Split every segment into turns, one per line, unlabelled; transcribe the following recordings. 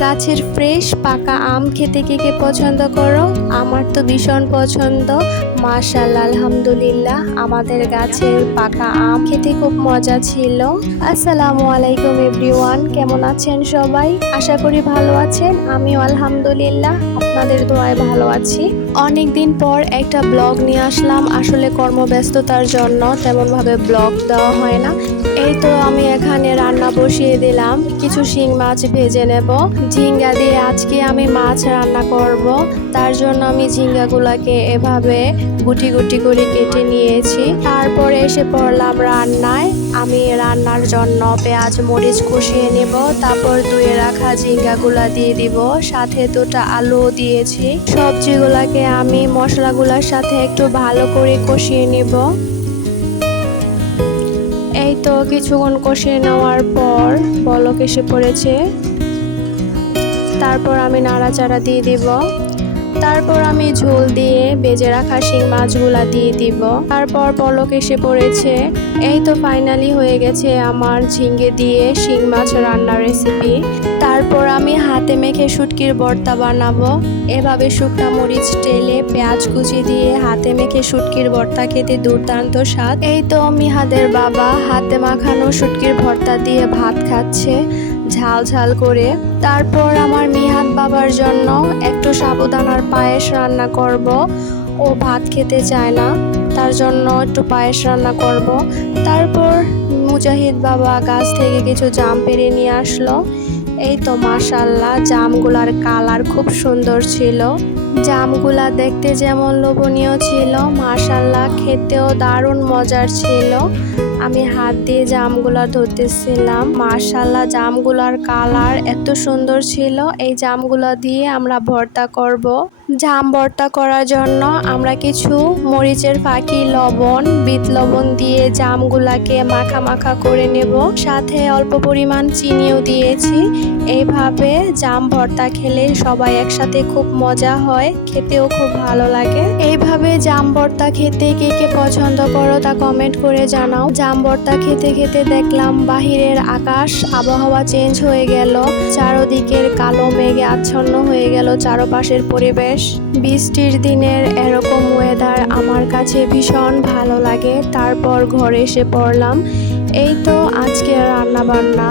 গাছের ফ্রেশ পাকা আম খেতে কে কে পছন্দ করো? আমার তো ভীষণ পছন্দ। মাশাল্লাহ আলহামদুলিল্লাহ। আমাদের গাছের পাকা আম খেতে খুব মজা ছিল। আসসালামু আলাইকুম এভরিওয়ান, কেমন আছেন সবাই? আশা করি ভালো আছেন, আমিও আলহামদুলিল্লাহ, আপনাদের দোয়ায় ভালো আছি। অনেক দিন পর একটা ব্লগ নিয়ে আসলাম, আসলে কর্মব্যস্ততার জন্য তেমনভাবে ব্লগ দেওয়া হয় না। এই তো আমি এখানে রান্না বসিয়ে দিলাম, কিছু শিং মাছ ভেজে নেব। ঝিঙ্গা দিয়ে আজকে আমি মাছ রান্না করব, তার জন্য আমি ঝিঙ্গাগুলোকে এভাবে গুটি গুটি করে কেটে নিয়েছি। তারপরে এসে পড়লাম রান্নায়। আমি রান্নার জন্য পেঁয়াজ, মরিচ কষিয়ে নেব। তারপর ধুয়ে রাখা ঝিঙ্গাগুলা দিয়ে দিব। সাথে দুটা আলু দিয়েছি। সবজিগুলাকে আমি মশলাগুলোর সাথে একটু ভালো করে কষিয়ে নেব। এই তো কিছুক্ষণ কষিয়ে নেওয়ার পর বলক এসে পড়েছে। তারপর আমি নাড়াচাড়া দিয়ে দিব। তারপর আমি ঝোল দিয়ে বেজে রাখা শিং মাছগুলা দিয়ে দিব। তারপর পলক এসে পড়েছে। এই তো ফাইনালি হয়ে গেছে আমার ঝিঙ্গে দিয়ে শিং মাছ রান্নার রেসিপি তারপর আমি হাতে মেখে শুটকির ভর্তা বানাবো। এভাবে শুকনা মরিচ টেলে পেঁয়াজ কুচি দিয়ে হাতে মেখে শুটকির ভর্তা খেতে দুর্দান্ত স্বাদ। এই তো মিহাদের বাবা হাতে মাখানো শুটকির ভর্তা দিয়ে ভাত খাচ্ছে। ঝাল ঝাল করে তারপর আমার মিহাদ বাবার জন্য একটু সাবুদানার পায়েস রান্না করব। ও ভাত খেতে চায় না, তার জন্য একটু পায়েস রান্না করব। তারপর মুজাহিদ বাবা গাছ থেকে কিছু জাম পেরে নিয়ে আসলো। এই তো মাশাল্লাহ জামগুলার কালার খুব সুন্দর ছিল। জামগুলা দেখতে যেমন লোভনীয় ছিল মাশাল্লাহ খেতেও দারুণ মজার ছিল। আমি হাত দিয়ে জামগুলা ধরতেছিলাম। মাশাল্লাহ জামগুলার কালার এত সুন্দর ছিল। এই জামগুলা দিয়ে আমরা ভর্তা করব। জাম ভর্তা করার জন্য আমরা কিছু মরিচের ফাঁকি, লবণ, বিট লবণ দিয়ে জামগুলাকে মাখা মাখা করে নেব। সাথে অল্প পরিমাণ চিনিও দিয়েছি। এইভাবে জাম ভর্তা খেলে সবাই একসাথে খুব মজা হয়, খেতেও খুব ভালো লাগে। এইভাবে জাম ভর্তা খেতে কে কে পছন্দ করো তা কমেন্ট করে জানাও। জাম ভর্তা খেতে খেতে দেখলাম বাহিরের আকাশ, আবহাওয়া চেঞ্জ হয়ে গেল। চারদিকের কালো মেঘে আচ্ছন্ন হয়ে গেল চারপাশের পরিবেশ। বৃষ্টির দিনের এরকম ওয়েদার আমার কাছে ভীষণ ভালো লাগে। তারপর ঘরে এসে পড়লাম। এই তো আজকে রান্না বান্না।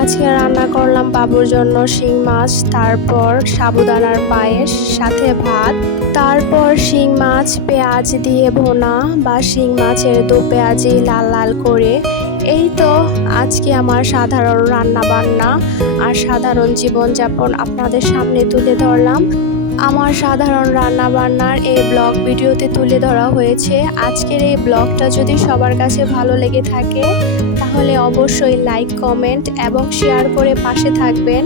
আজকে রান্না করলাম বাবুর জন্য শিং মাছ, তারপর সাবুদানার পায়েস, সাথে ভাত। তারপর শিং মাছ, পেঁয়াজ দিয়ে ভোনা বা শিং মাছের দু পেঁয়াজি লাল লাল করে। এই তো আজকে আমার সাধারণ রান্না বান্না আর সাধারণ জীবনযাপন আপনাদের সামনে তুলে ধরলাম। আমার সাধারণ রান্নাবান্নার এই ব্লগ ভিডিওতে তুলে ধরা হয়েছে। আজকের এই ব্লগটা যদি সবার কাছে ভালো লেগে থাকে, তাহলে অবশ্যই লাইক কমেন্ট এবং শেয়ার করে পাশে থাকবেন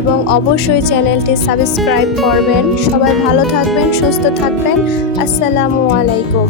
এবং অবশ্যই চ্যানেলটি সাবস্ক্রাইব করবেন। সবাই ভালো থাকবেন, সুস্থ থাকবেন। আসসালামু আলাইকুম।